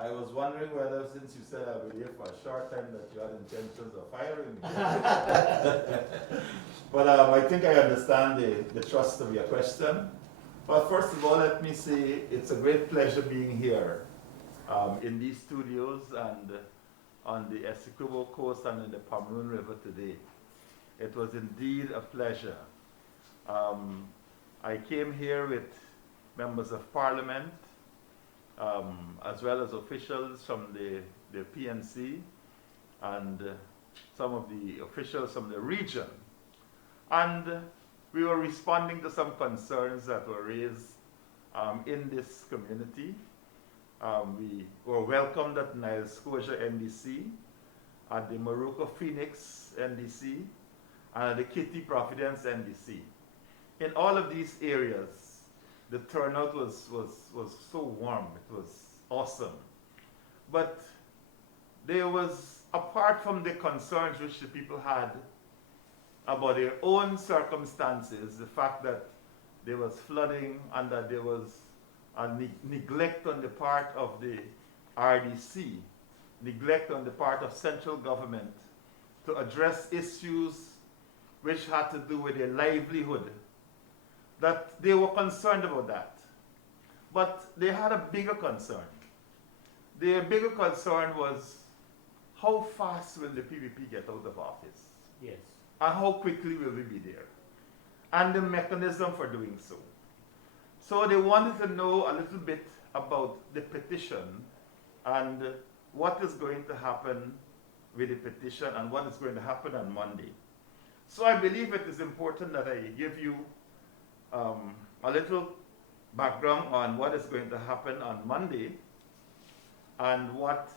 I was wondering whether, since you said I'll be here for a short time, that you had intentions of firing me. But I think I understand the thrust of your question. But first of all, let me say it's a great pleasure being here in these studios and on the Essequibo coast and in the Pomeroon River today. It was indeed a pleasure. I came here with members of parliament, as well as officials from the PNC and some of the officials from the region. And we were responding to some concerns that were raised in this community. We were welcomed at 𝐓𝐡𝐞 NDC, at the Morocco Phoenix NDC, and at the Kitty Providence NDC. In all of these areas, the turnout was so warm. It was awesome. But there was, apart from the concerns which the people had about their own circumstances, the fact that there was flooding and that there was a neglect on the part of the RDC, neglect on the part of central government to address issues which had to do with their livelihood, that they were concerned about that. But they had a bigger concern. Their bigger concern was, how fast will the PPP get out of office? Yes. And how quickly will we be there? And the mechanism for doing so. So they wanted to know a little bit about the petition and what is going to happen with the petition and what is going to happen on Monday. So I believe it is important that I give you a little background on what is going to happen on Monday and what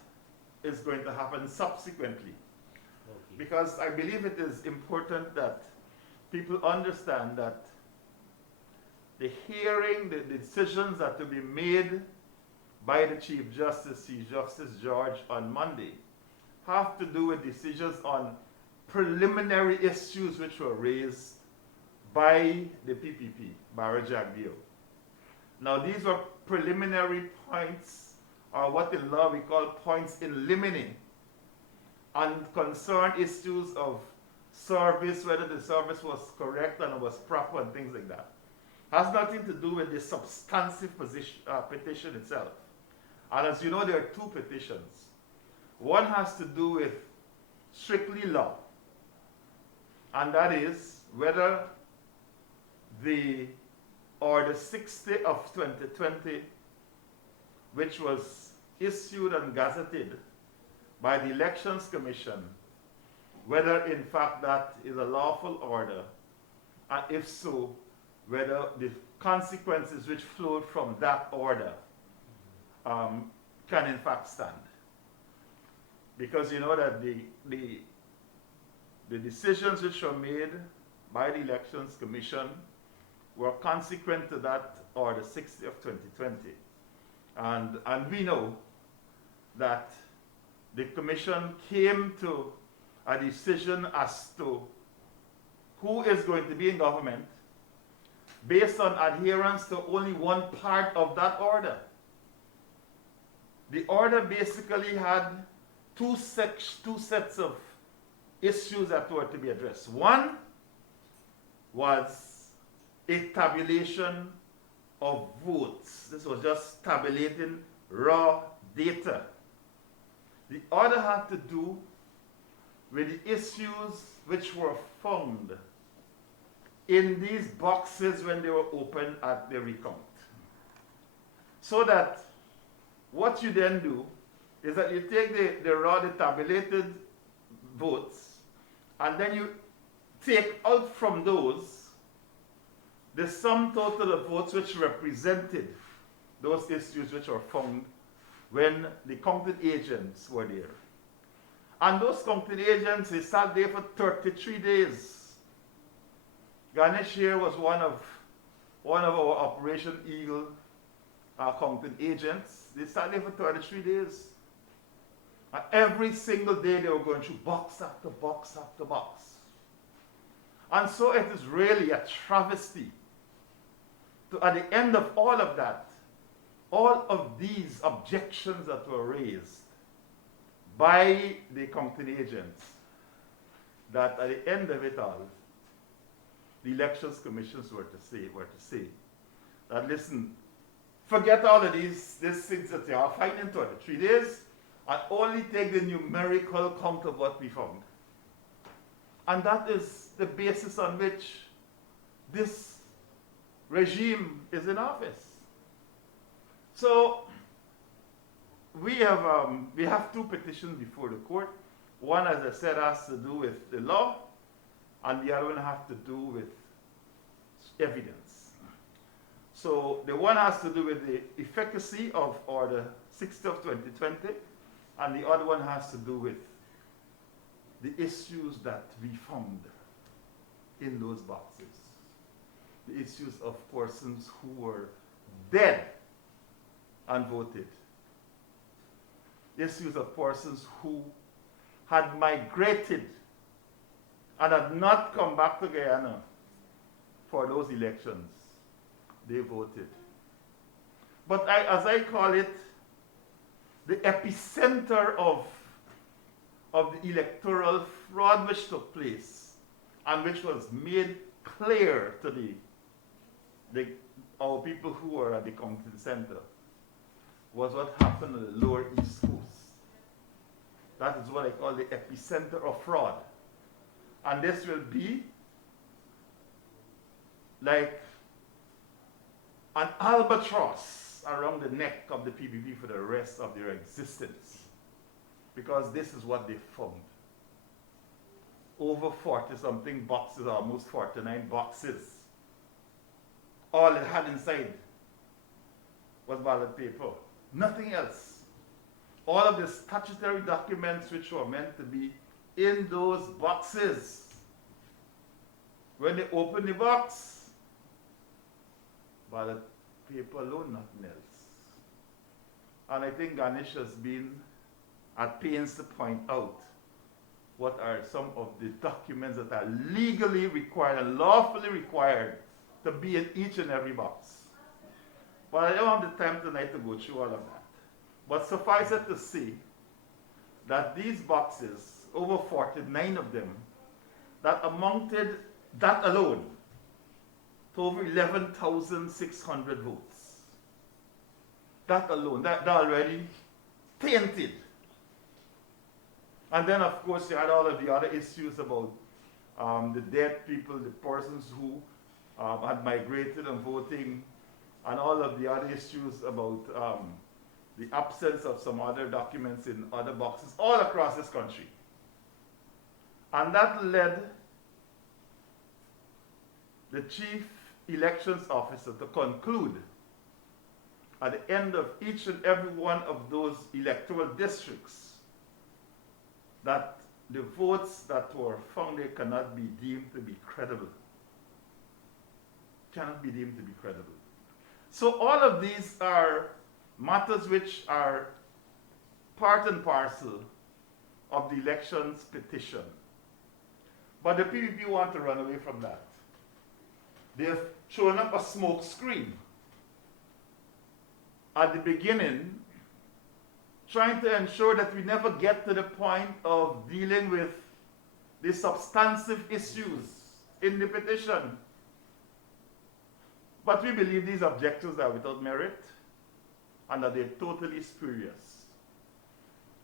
is going to happen subsequently. Okay. Because I believe it is important that people understand that the hearing, the decisions that to be made by the Chief Justice, Chief Justice George, on Monday have to do with decisions on preliminary issues which were raised by the PPP, by Jagdeo. Now these were preliminary points, or what in law we call points in limine, and concern issues of service, whether the service was correct and was proper and things like that. Has nothing to do with the substantive petition itself. And as you know, there are two petitions. One has to do with strictly law, and that is whether the Order 60 of 2020, which was issued and gazetted by the Elections Commission, whether in fact that is a lawful order, and if so, whether the consequences which flowed from that order can in fact stand. Because you know that the decisions which were made by the Elections Commission were consequent to that Order 60 of 2020. And we know that the Commission came to a decision as to who is going to be in government based on adherence to only one part of that order. The order basically had two sets of issues that were to be addressed. One was a tabulation of votes. This was just tabulating raw data. The other had to do with the issues which were found in these boxes when they were opened at the recount. So that what you then do is that you take the raw, the tabulated votes, and then you take out from those the sum total of votes which represented those issues which were found when the counting agents were there. And those counting agents, they sat there for 33 days. Ganesh here was one of our Operation Eagle counting agents. They sat there for 33 days. And every single day they were going through box after box after box. And so it is really a travesty to, at the end of all of that, all of these objections that were raised by the counting agents, that at the end of it all, the elections commissions were to say that, listen, forget all of these things that you are finding 23 days, and only take the numerical count of what we found. And that is the basis on which this regime is in office. So we have two petitions before the court. One, as I said, has to do with the law, and the other one has to do with evidence. So the one has to do with the efficacy of Order 60 of 2020, and the other one has to do with the issues that we found in those boxes. The issues of persons who were dead and voted. Issues of persons who had migrated and had not come back to Guyana for those elections. They voted. But as I call it, the epicenter of the electoral fraud which took place and which was made clear to our people who were at the counting center was what happened on the Lower East Coast. That is what I call the epicenter of fraud. And this will be like an albatross around the neck of the PPP for the rest of their existence. Because this is what they found. Over 40-something boxes, almost 49 boxes. All it had inside was ballot paper. Nothing else. All of the statutory documents which were meant to be in those boxes. When they opened the box, ballot paper alone, nothing else. And I think Ganesh has been at pains to point out what are some of the documents that are legally required and lawfully required to be in each and every box. But I don't have the time tonight to go through all of that. But suffice it to say that these boxes, over 49 of them, that amounted, that alone, to over 11,600 votes. That alone, that already tainted. And then, of course, you had all of the other issues about the dead people, the persons who had migrated and voting, and all of the other issues about the absence of some other documents in other boxes all across this country. And that led the chief elections officer to conclude at the end of each and every one of those electoral districts that the votes that were found there cannot be deemed to be credible. Cannot be deemed to be credible. So all of these are matters which are part and parcel of the elections petition. But the PPP want to run away from that. They've shown up a smoke screen at the beginning, trying to ensure that we never get to the point of dealing with the substantive issues in the petition. But we believe these objections are without merit and that they're totally spurious,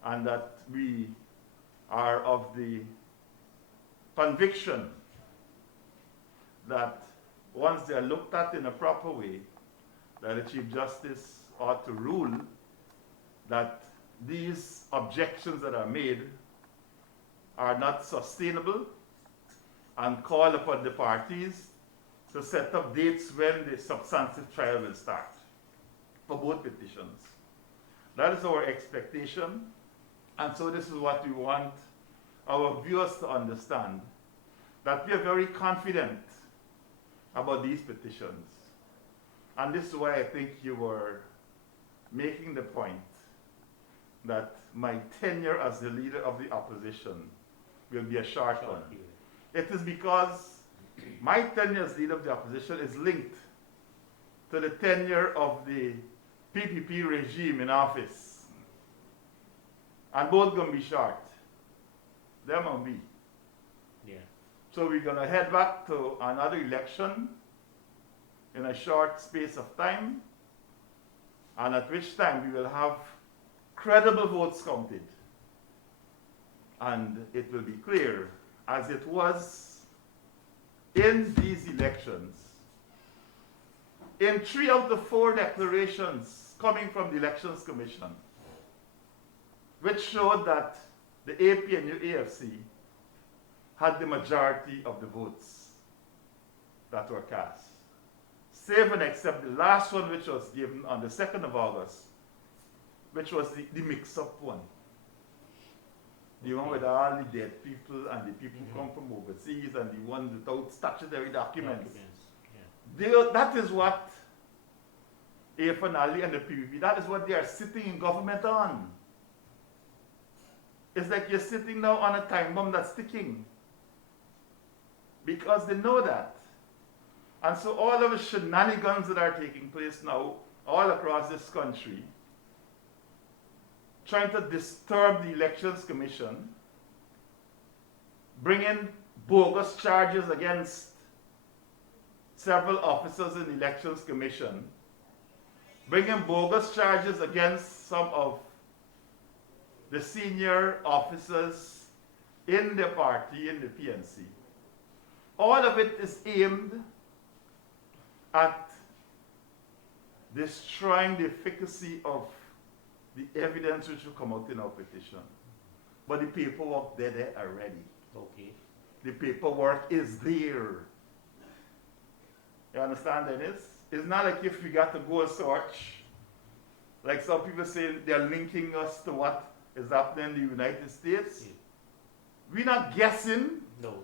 and that we are of the conviction that once they are looked at in a proper way, that the Chief Justice ought to rule that these objections that are made are not sustainable, and call upon the parties to set up dates when the substantive trial will start for both petitions. That is our expectation, and so this is what we want our viewers to understand, that we are very confident about these petitions. And this is why I think you were making the point that my tenure as the leader of the opposition will be a short one. It is because my tenure as leader of the opposition is linked to the tenure of the PPP regime in office. And both going to be short. Them and we. Yeah. So we're going to head back to another election in a short space of time, and at which time we will have credible votes counted. And it will be clear, as it was in these elections, in 3 of the 4 declarations coming from the Elections Commission, which showed that the APNU AFC had the majority of the votes that were cast. Save and except the last one, which was given on the 2nd of August, which was the mix-up one. The one with all the dead people and the people who come from overseas and the one without statutory documents. Yeah. That is what AFNLE and the PPP, that is what they are sitting in government on. It's like you're sitting now on a time bomb that's ticking. Because they know that. And so all of the shenanigans that are taking place now all across this country, trying to disturb the Elections Commission, bringing bogus charges against several officers in the Elections Commission, bringing bogus charges against some of the senior officers in the party, in the PNC. All of it is aimed at destroying the efficacy of the evidence which will come out in our petition. But the paperwork, they're there already. Okay. The paperwork is there. You understand, Dennis? It's not like if we got to go and search, like some people say they're linking us to what is happening in the United States. Yeah. We're not guessing. No.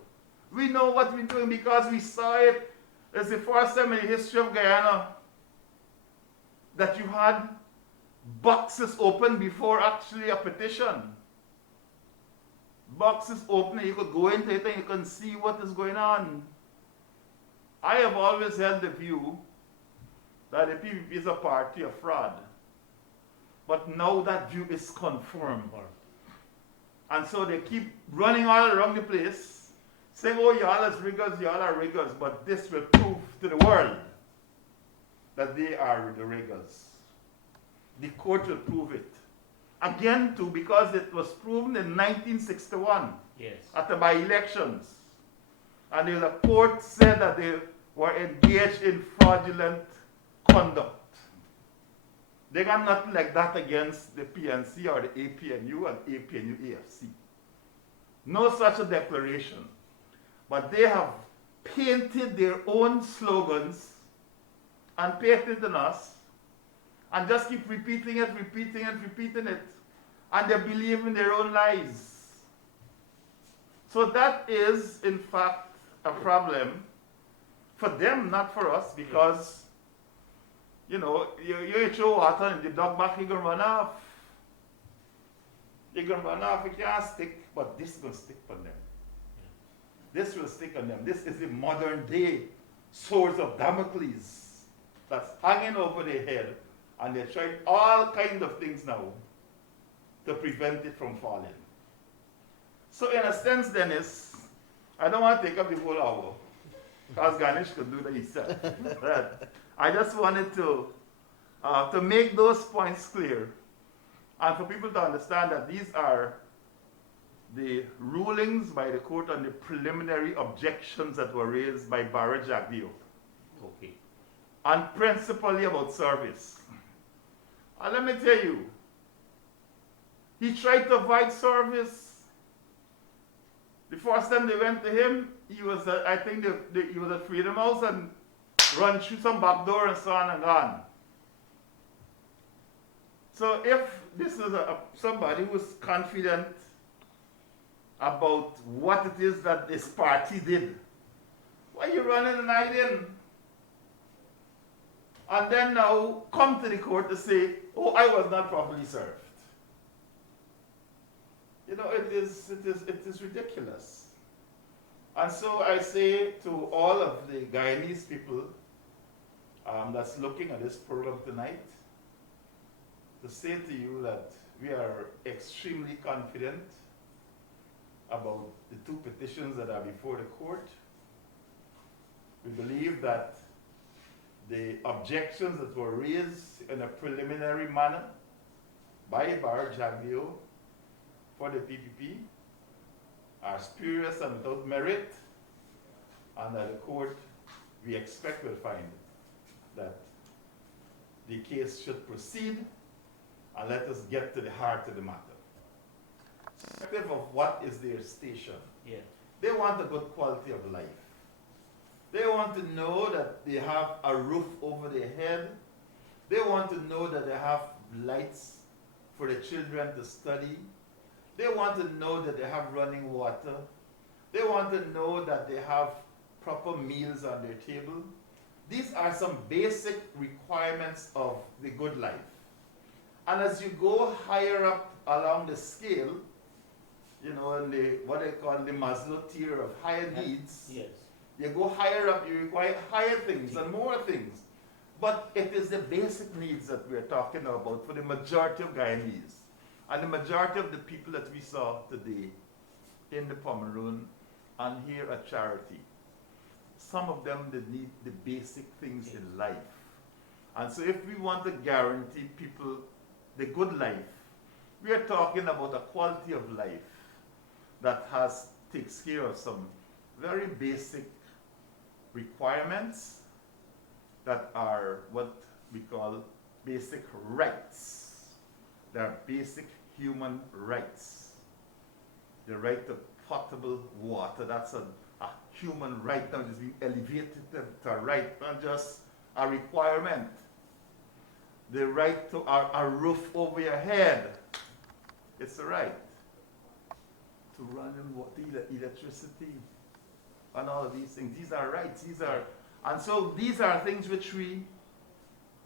We know what we're doing because we saw it. It's the first time in the history of Guyana that you had boxes open before actually a petition. Boxes open and you could go into it and you can see what is going on. I have always held the view that the PPP is a party of fraud. But now that view is confirmed. And so they keep running all around the place, saying, oh, y'all are riggers, y'all are riggers, but this will prove to the world that they are the riggers. The court will prove it. Again, too, because it was proven in 1961 Yes. at the by-elections. And the court said that they were engaged in fraudulent conduct. They got nothing like that against the PNC or the APNU and APNU AFC. No such a declaration. But they have painted their own slogans and painted on us and just keep repeating it. And they believe in their own lies. So that is, in fact, a problem for them, not for us, because, you know, you throw water in the dog back, you're going to run off. You're going to run off, it can't stick, but this is going to stick on them. This will stick on them. This is the modern day swords of Damocles that's hanging over their head, and they're trying all kinds of things now to prevent it from falling. So in a sense, Dennis, I don't want to take up the whole hour, because Ganesh could do that himself. But I just wanted to make those points clear, and for people to understand that these are the rulings by the court on the preliminary objections that were raised by Barra Jagdeo. Okay. And principally about service. And let me tell you, he tried to avoid service. The first time they went to him, he was, I think he was at Freedom House and run through some back door and so on and on. So if this is somebody who's confident about what it is that this party did, why are you running and hiding? And then now come to the court to say, oh, I was not properly served. You know, it is ridiculous. And so I say to all of the Guyanese people that's looking at this program tonight, to say to you that we are extremely confident about the two petitions that are before the court. We believe that the objections that were raised in a preliminary manner by Bar Jaglio for the PPP are spurious and without merit, and that the court, we expect, will find that the case should proceed, and let us get to the heart of the matter. Irrespective of what is their station, Yeah. they want a good quality of life. They want to know that they have a roof over their head. They want to know that they have lights for the children to study. They want to know that they have running water. They want to know that they have proper meals on their table. These are some basic requirements of the good life. And as you go higher up along the scale, you know, in the, what they call the Maslow tier of higher needs, Yes. you go higher up, you require higher things and more things. But it is the basic needs that we're talking about for the majority of Guyanese. And the majority of the people that we saw today in the Pomeroon and here at Charity. Some of them, they need the basic things in life. And so if we want to guarantee people the good life, we are talking about a quality of life that takes care of some very basic requirements that are what we call basic rights. They are basic human rights. The right to potable water, that's a human right now, it's being elevated to a right, not just a requirement. The right to a roof over your head, it's a right. To run electricity and all of these things, these are rights, and so these are things which we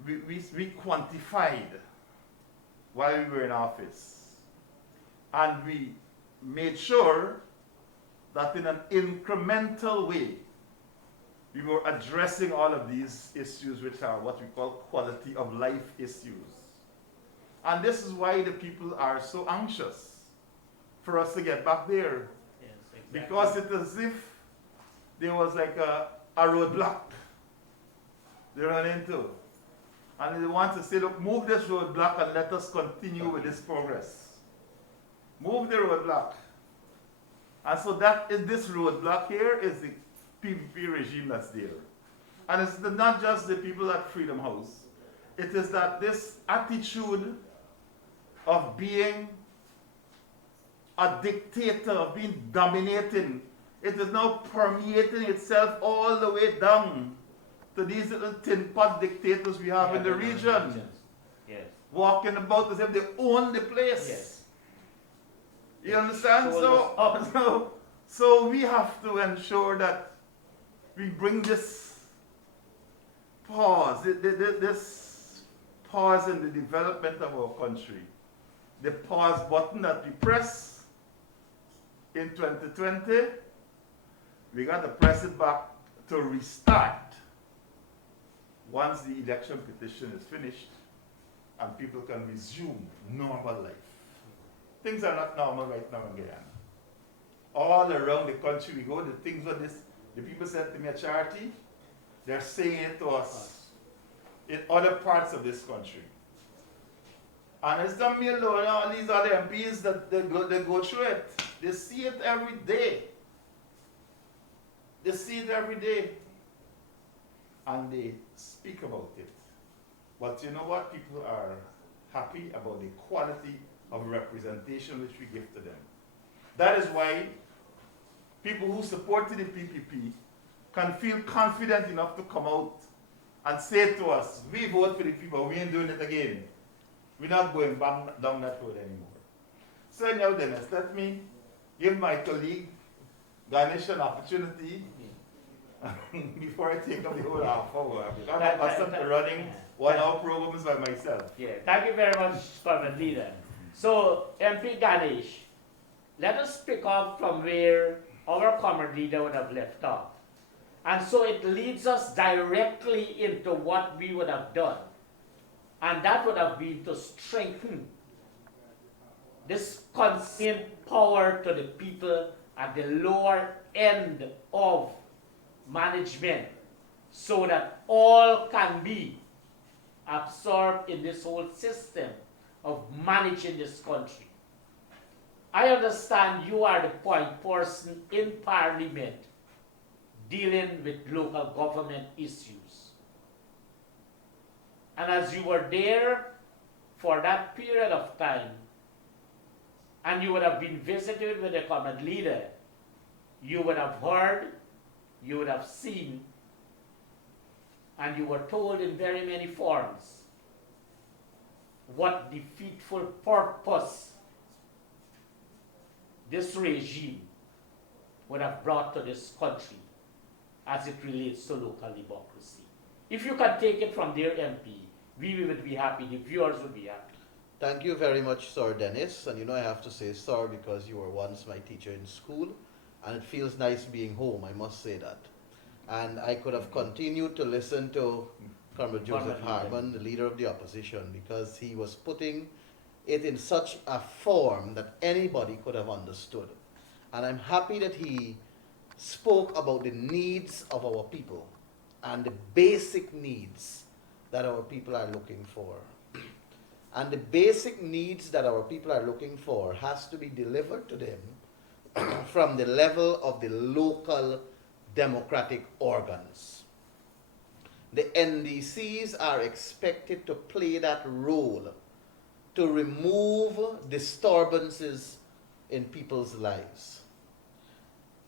quantified while we were in office. And we made sure that in an incremental way, we were addressing all of these issues, which are what we call quality of life issues. And this is why the people are so anxious for us to get back there. Yes, exactly. Because it's as if there was like a roadblock they run into. And they want to say, look, move this roadblock and let us continue with this progress. Move the roadblock. And so this roadblock here is the PPP regime that's there. And it's not just the people at Freedom House. It is that this attitude of being a dictator, of being dominating, it is now permeating itself all the way down to these little tin pot dictators we have in the region. Yes. Walking about as if they own the place. Yes. You understand? So we have to ensure that we bring this pause, this pause in the development of our country. The pause button that we press in 2020, we got to press it back to restart once the election petition is finished and people can resume normal life. Things are not normal right now in Guyana. All around the country we go, the things what the people said to me at Charity, they're saying it to us in other parts of this country. And it's not me alone, all these other MPs that they go through it. They see it every day. They see it every day. And they speak about it. But you know what? People are happy about the quality of representation which we give to them. That is why people who supported the PPP can feel confident enough to come out and say to us, we vote for the people, we ain't doing it again. We're not going back down that road anymore. So now Dennis, let me give my colleague Ganesh an opportunity before I take up the whole half hour. I'm accustomed to running 1 hour programs by myself. Yeah, thank you very much, Permanent Leader. So, MP Ganesh, let us pick up from where our Comrade Leader would have left off. And so it leads us directly into what we would have done And that would have been to strengthen this constant power to the people at the lower end of management, so that all can be absorbed in this whole system of managing this country. I understand you are the point person in Parliament dealing with local government issues. And as you were there for that period of time, and you would have been visited with the common leader, you would have heard, you would have seen, and you were told in very many forms what defeatful purpose this regime would have brought to this country as it relates to local democracy. If you can take it from there, MP, we would be happy, the viewers would be happy. Thank you very much, Sir Dennis. And you know I have to say sir because you were once my teacher in school, and it feels nice being home, I must say that. And I could have continued to listen to Comrade Joseph Harman, the leader of the opposition, because he was putting it in such a form that anybody could have understood. And I'm happy that he spoke about the needs of our people and the basic needs that our people are looking for. And the basic needs that our people are looking for has to be delivered to them from the level of the local democratic organs. The NDCs are expected to play that role to remove disturbances in people's lives.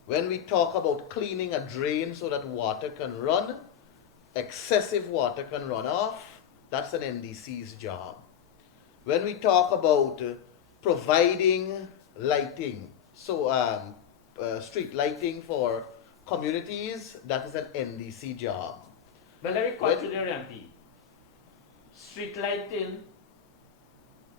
When we talk about cleaning a drain so that water can run, excessive water can run off, that's an NDC's job. When we talk about providing lighting, so street lighting for communities, that is an NDC job. But let me continue, MP. Street lighting,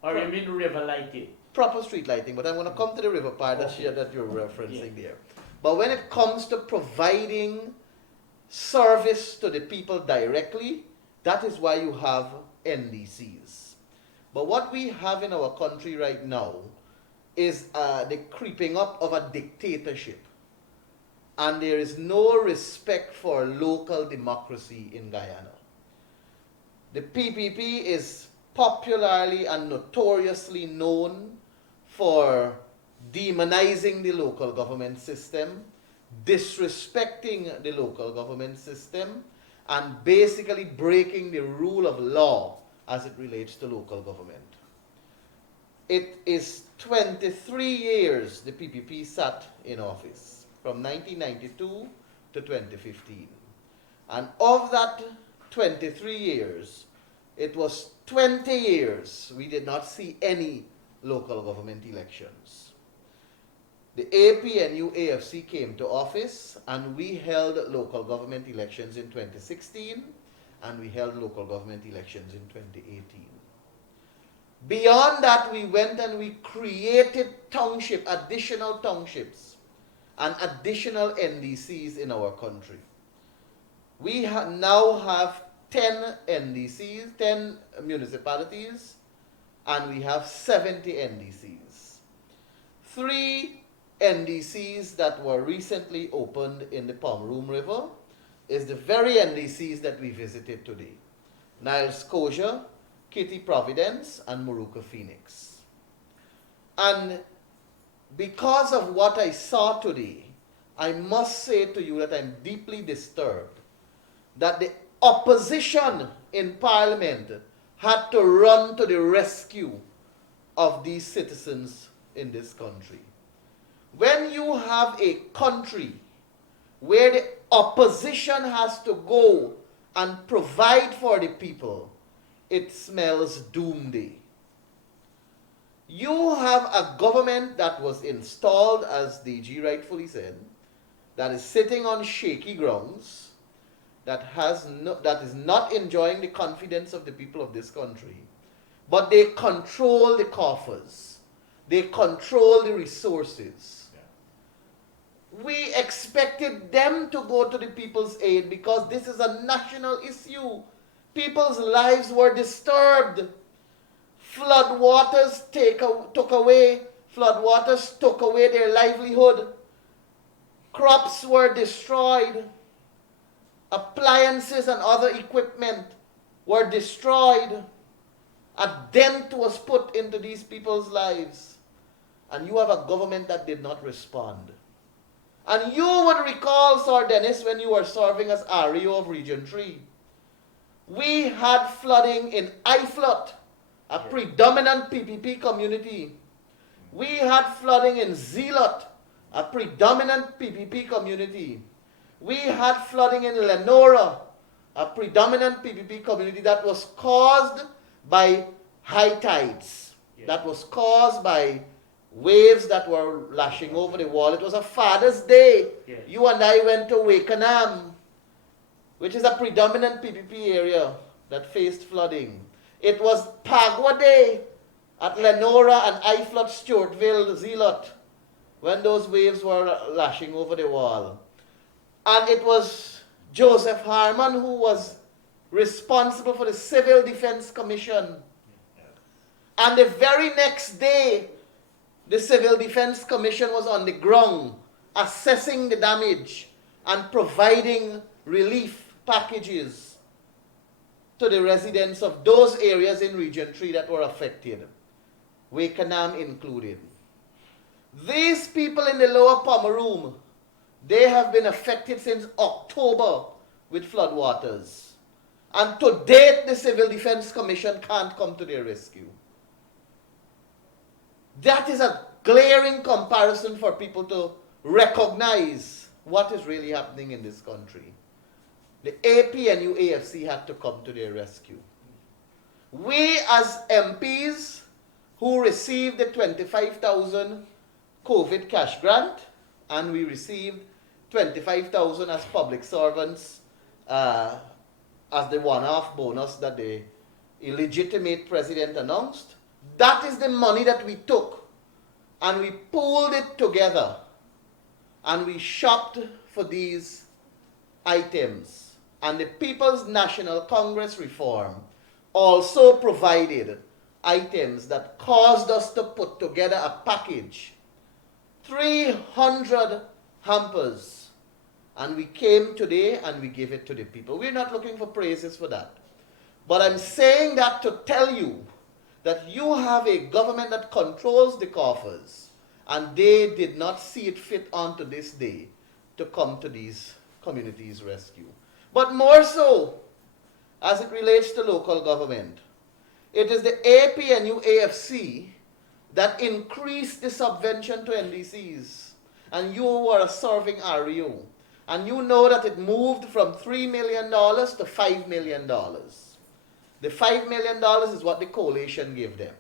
or you mean river lighting? Proper street lighting, but I'm going to come to the river part that you're referencing there. But when it comes to providing service to the people directly, that is why you have NDCs. But what we have in our country right now is the creeping up of a dictatorship. And there is no respect for local democracy in Guyana. The PPP is popularly and notoriously known for demonizing the local government system, disrespecting the local government system, and basically breaking the rule of law as it relates to local government. It is 23 years the PPP sat in office, from 1992 to 2015. And of that 23 years, it was 20 years we did not see any local government elections. The APNU-AFC came to office, and we held local government elections in 2016, and we held local government elections in 2018. Beyond that, we went and we created additional townships, and additional NDCs in our country. We now have 10 NDCs, 10 municipalities, and we have 70 NDCs. 3 NDCs that were recently opened in the Pomeroon River is the very NDCs that we visited today. 𝐓𝐡𝐞 𝐎𝐩𝐸𝐲, Kitty Providence, and Moruca Phoenix. And because of what I saw today, I must say to you that I'm deeply disturbed that the opposition in Parliament had to run to the rescue of these citizens in this country. When you have a country where the opposition has to go and provide for the people, it smells doomsday. You have a government that was installed, as DG rightfully said, that is sitting on shaky grounds, that is not enjoying the confidence of the people of this country, but they control the coffers, they control the resources. We expected them to go to the people's aid because this is a national issue. People's lives were disturbed. Floodwaters took away their livelihood. Crops were destroyed. Appliances and other equipment were destroyed. A dent was put into these people's lives. And you have a government that did not respond. And you would recall, Sir Dennis, when you were serving as REO of Region 3. We had flooding in 𝐓𝐡𝐞, a predominant PPP community. We had flooding in 𝐓𝐡𝐞, a predominant PPP community. We had flooding in Lenora, a predominant PPP community that was caused by high tides, that was caused by waves that were lashing over the wall. It was a Father's Day. You and I went to 𝐓𝐡𝐞, which is a predominant PPP area that faced flooding. It was Pagwa Day at Lenora and 𝐓𝐡𝐞, Stewartville, 𝐓𝐡𝐞, when those waves were lashing over the wall. And it was Joseph Harman who was responsible for the Civil Defense Commission. And the very next day, the Civil Defense Commission was on the ground assessing the damage and providing relief packages to the residents of those areas in Region 3 that were affected, 𝐓𝐡𝐞 included. These people in the Lower Pomeroon, they have been affected since October with floodwaters. And to date, the Civil Defense Commission can't come to their rescue. That is a glaring comparison for people to recognize what is really happening in this country. The APNU AFC had to come to their rescue. We as MPs who received the 25,000 COVID cash grant, and we received 25,000 as public servants as the one-off bonus that the illegitimate president announced. That is the money that we took and we pooled it together and we shopped for these items. And the People's National Congress reform also provided items that caused us to put together a package, 300 hampers. And we came today and we give it to the people. We're not looking for praises for that. But I'm saying that to tell you that you have a government that controls the coffers, and they did not see it fit onto this day to come to these communities' rescue. But more so, as it relates to local government, it is the APNU AFC that increased the subvention to NDCs. And you were a serving REO. And you know that it moved from $3 million to $5 million. The $5 million is what the coalition gave them.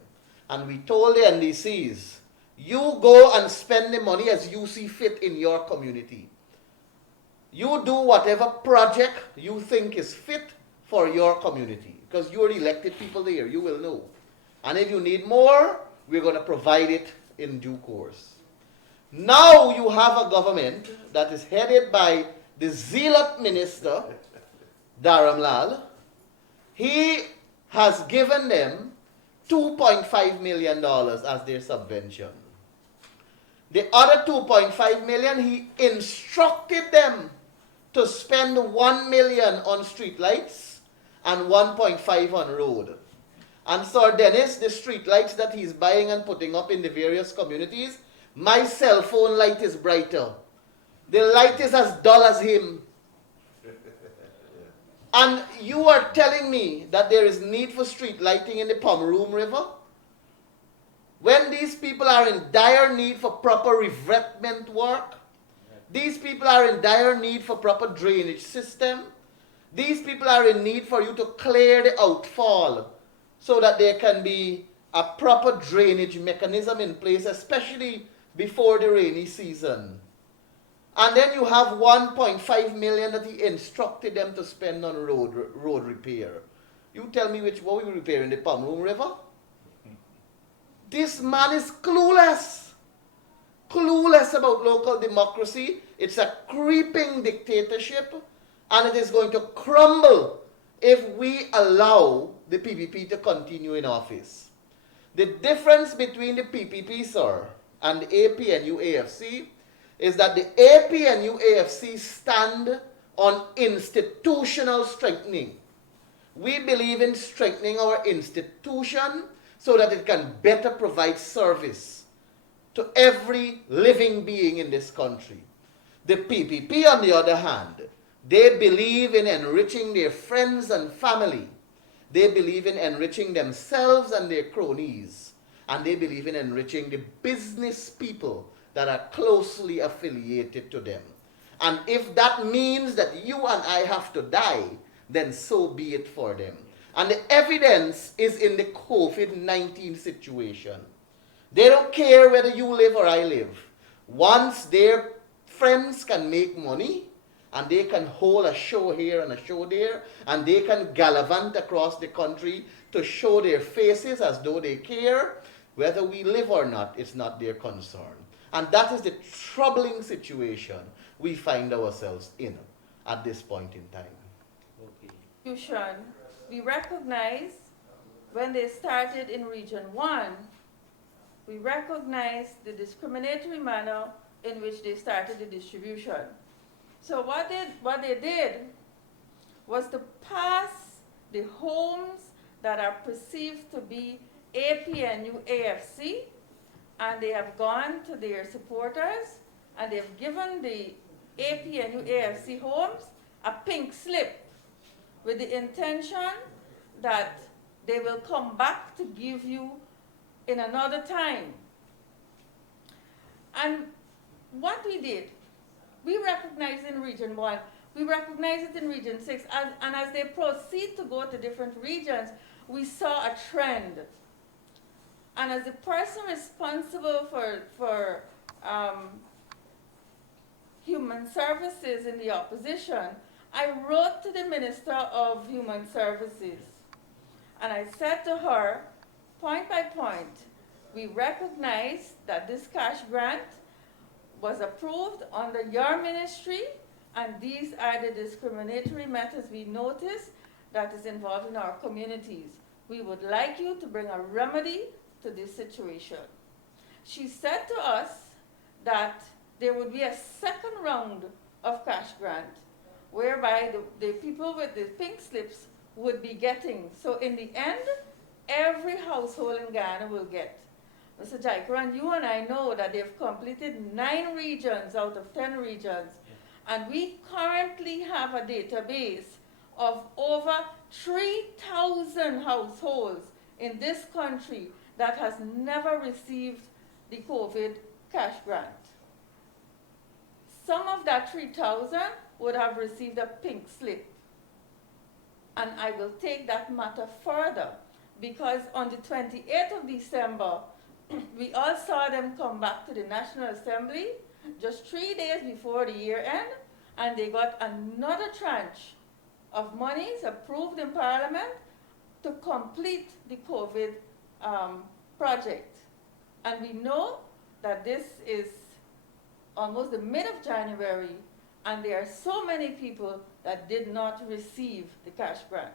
And we told the NDCs, you go and spend the money as you see fit in your community. You do whatever project you think is fit for your community. Because you're elected people there, you will know. And if you need more, we're going to provide it in due course. Now you have a government that is headed by the zealot minister, Dharamlal. He has given them $2.5 million as their subvention. The other $2.5 million, he instructed them to spend $1 million on street lights and $1.5 on road. And Sir Dennis, the street lights that he's buying and putting up in the various communities, my cell phone light is brighter. The light is as dull as him. And you are telling me that there is need for street lighting in the Pomeroon River? When these people are in dire need for proper revetment work, these people are in dire need for proper drainage system, these people are in need for you to clear the outfall so that there can be a proper drainage mechanism in place, especially before the rainy season. And then you have $1.5 million that he instructed them to spend on road repair. You tell me what we repair in the Pomeroon River? This man is clueless. Clueless about local democracy. It's a creeping dictatorship, and it is going to crumble if we allow the PPP to continue in office. The difference between the PPP, sir, and the APNU-AFC is that the APNU-AFC stand on institutional strengthening. We believe in strengthening our institution so that it can better provide service to every living being in this country. The PPP, on the other hand, they believe in enriching their friends and family. They believe in enriching themselves and their cronies. And they believe in enriching the business people that are closely affiliated to them. And if that means that you and I have to die, then so be it for them. And the evidence is in the COVID-19 situation. They don't care whether you live or I live. Once their friends can make money, and they can hold a show here and a show there, and they can gallivant across the country to show their faces as though they care, whether we live or not, it's not their concern. And that is the troubling situation we find ourselves in at this point in time. Okay. We recognize when they started in Region 1, we recognize the discriminatory manner in which they started the distribution. So what they did was to pass the homes that are perceived to be APNU-AFC, and they have gone to their supporters and they've given the APNU-AFC homes a pink slip with the intention that they will come back to give you in another time. And what we did, we recognize in Region 1, we recognize it in Region 6, and as they proceed to go to different regions, we saw a trend. And as the person responsible for Human Services in the opposition, I wrote to the Minister of Human Services, and I said to her, point by point, we recognize that this cash grant was approved under your ministry, and these are the discriminatory methods we notice that is involved in our communities. We would like you to bring a remedy to this situation. She said to us that there would be a second round of cash grant, whereby the people with the pink slips would be getting. So in the end, every household in Ghana will get. Mr. Jaikaran, you and I know that they've completed 9 regions out of 10 regions. And we currently have a database of over 3,000 households in this country that has never received the COVID cash grant. Some of that 3,000 would have received a pink slip. And I will take that matter further, because on the 28th of December, we all saw them come back to the National Assembly just 3 days before the year end, and they got another tranche of monies approved in Parliament to complete the COVID project. And we know that this is almost the mid of January, and there are so many people that did not receive the cash grant.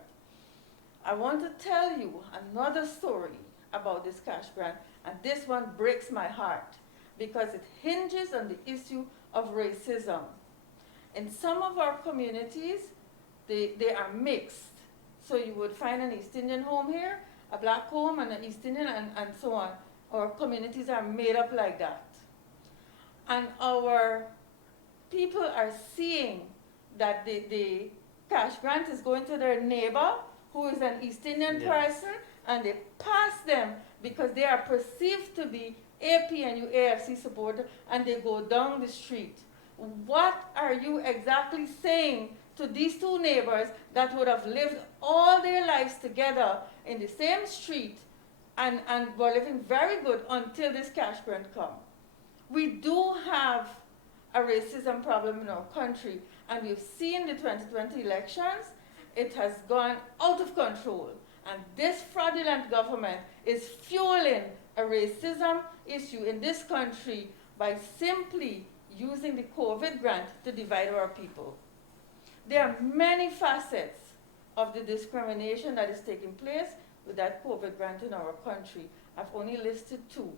I want to tell you another story about this cash grant, and this one breaks my heart because it hinges on the issue of racism. In some of our communities, they are mixed. So you would find an East Indian home here, a black home, and an East Indian, and so on. Our communities are made up like that. And our people are seeing that the cash grant is going to their neighbor, who is an East Indian person, and they pass them because they are perceived to be APNU-AFC supporters, and they go down the street. What are you exactly saying to these two neighbors that would have lived all their lives together in the same street and were living very good until this cash grant comes? We do have a racism problem in our country, and we've seen the 2020 elections. It has gone out of control, and this fraudulent government is fueling a racism issue in this country by simply using the COVID grant to divide our people. There are many facets of the discrimination that is taking place with that COVID grant in our country. I've only listed two.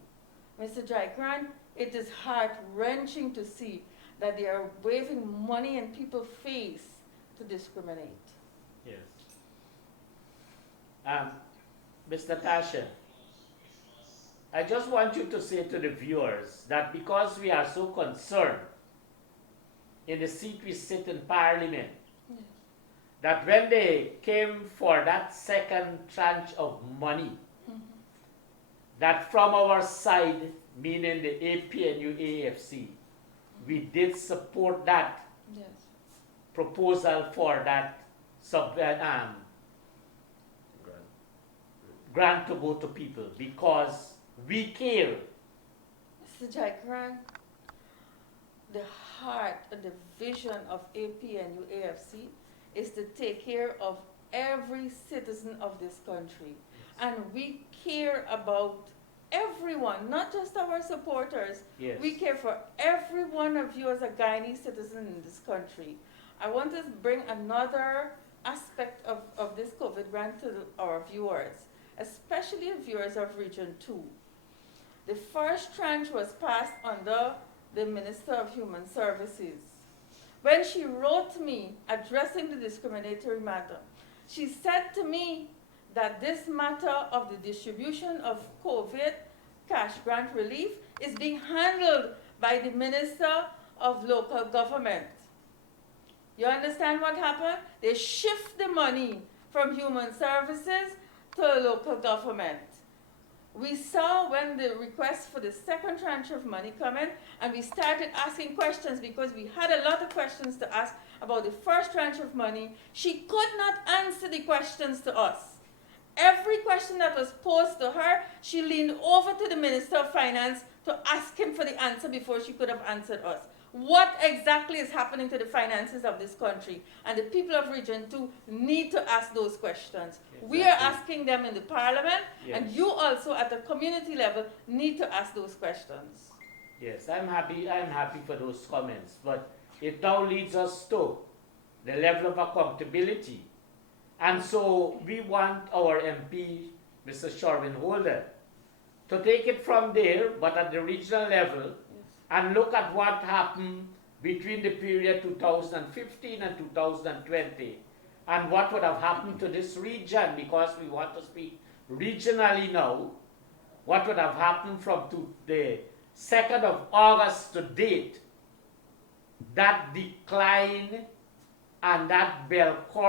Mr. Jaikran, it is heart-wrenching to see that they are waving money in people's face to discriminate. Yes. Mr. Tasha, I just want you to say to the viewers that because we are so concerned in the seat we sit in Parliament, Yes. that when they came for that second tranche of money, that from our side, meaning the APNU AFC, we did support that Yes. proposal for that grant to go to people because we care. Mr. Jaikran, the heart and the vision of APNU AFC is to take care of every citizen of this country. And we care about everyone, not just our supporters. Yes. We care for every one of you as a Guyanese citizen in this country. I want to bring another aspect of this COVID grant to our viewers, especially viewers of Region 2. The first tranche was passed under the Minister of Human Services. When she wrote me addressing the discriminatory matter, she said to me that this matter of the distribution of COVID cash grant relief is being handled by the Minister of Local Government. You understand what happened? They shift the money from Human Services to local government. We saw when the request for the second tranche of money come in, and we started asking questions because we had a lot of questions to ask about the first tranche of money. She could not answer the questions to us. Every question that was posed to her, she leaned over to the Minister of Finance to ask him for the answer before she could have answered us. What exactly is happening to the finances of this country? And the people of Region 2 need to ask those questions. Exactly. We are asking them in the Parliament, Yes. and you also at the community level need to ask those questions. Yes, I'm happy for those comments, but it now leads us to the level of accountability. And so we want our MP, Mr. 𝐓𝐲𝐻𝐻𝐸𝐻𝐻, to take it from there, but at the regional level, and look at what happened between the period 2015 and 2020, and what would have happened to this region, because we want to speak regionally now, what would have happened from the 2nd of August to date, that decline and that bell curve